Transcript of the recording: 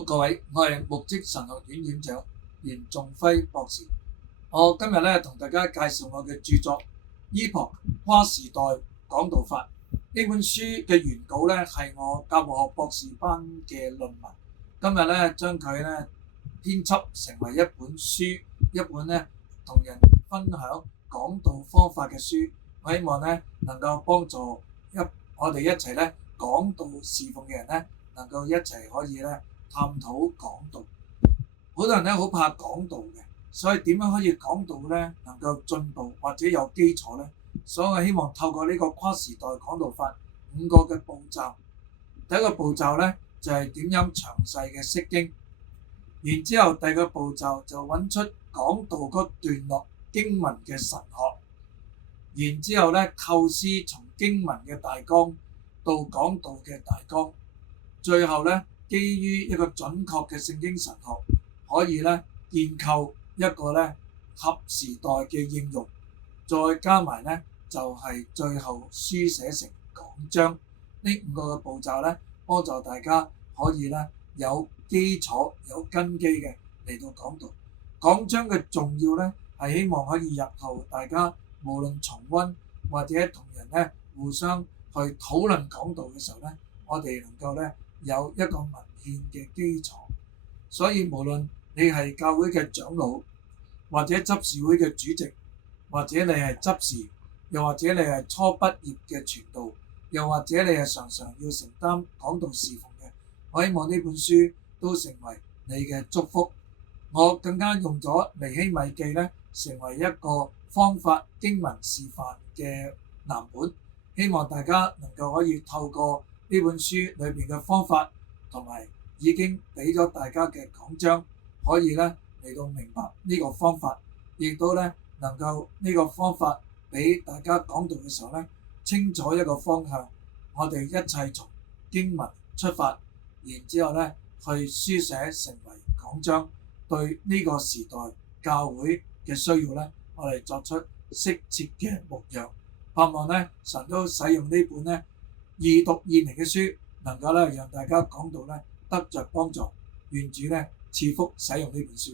好，各位，我係牧職神學院院長袁仲輝博士。我今日咧同大家介紹我嘅著作《Epoch 跨時代講道法》呢本書嘅原稿咧係我教牧學博士班嘅論文。今日咧將佢咧編輯成為一本書，一本咧同人分享講道方法嘅書。我希望咧能夠幫助我哋一齊咧講道侍奉嘅人咧，能夠一齊可以咧探討講道。好多人咧好怕講道嘅，所以點樣可以講道咧能夠進步或者有基礎咧？所以我希望透過呢個跨時代講道法5個嘅步驟。第一個步驟咧就係點樣詳細嘅釋經，然之後第二個步驟就揾出講道嗰段落經文嘅神學，然之後咧構思從經文嘅大綱到講道嘅大綱，最後咧基於一個準確嘅聖經神學，可以咧建構一個咧合時代嘅應用，再加埋咧就係最後書寫成講章。呢5個嘅步驟咧，幫助大家可以咧有基礎有根基嘅嚟到講道。講章嘅重要咧係希望可以日後大家無論重溫或者同人咧互相去討論講道嘅時候咧，我哋能夠咧有一個文獻嘅基礎。所以無論你係教會嘅長老，或者執事會嘅主席，或者你係執事，又或者你係初畢業嘅傳道，又或者你係常常要承擔講道侍奉嘅，我希望呢本書都成為你嘅祝福。我更加用咗尼希米記咧，成為一個方法經文示範嘅藍本，希望大家能夠可以透過呢本書裏邊嘅方法，同埋已經俾咗大家嘅講章，可以咧嚟到明白呢個方法，亦都咧能夠呢個方法俾大家講道嘅時候咧清楚一個方向。我哋一切從經文出發，然之後咧去書寫成為講章，對呢個時代教會嘅需要咧，我哋作出適切嘅牧養。盼望咧神都使用呢本咧易讀易明嘅書，能夠咧讓大家講道咧得着幫助。願主咧賜福使用呢本書。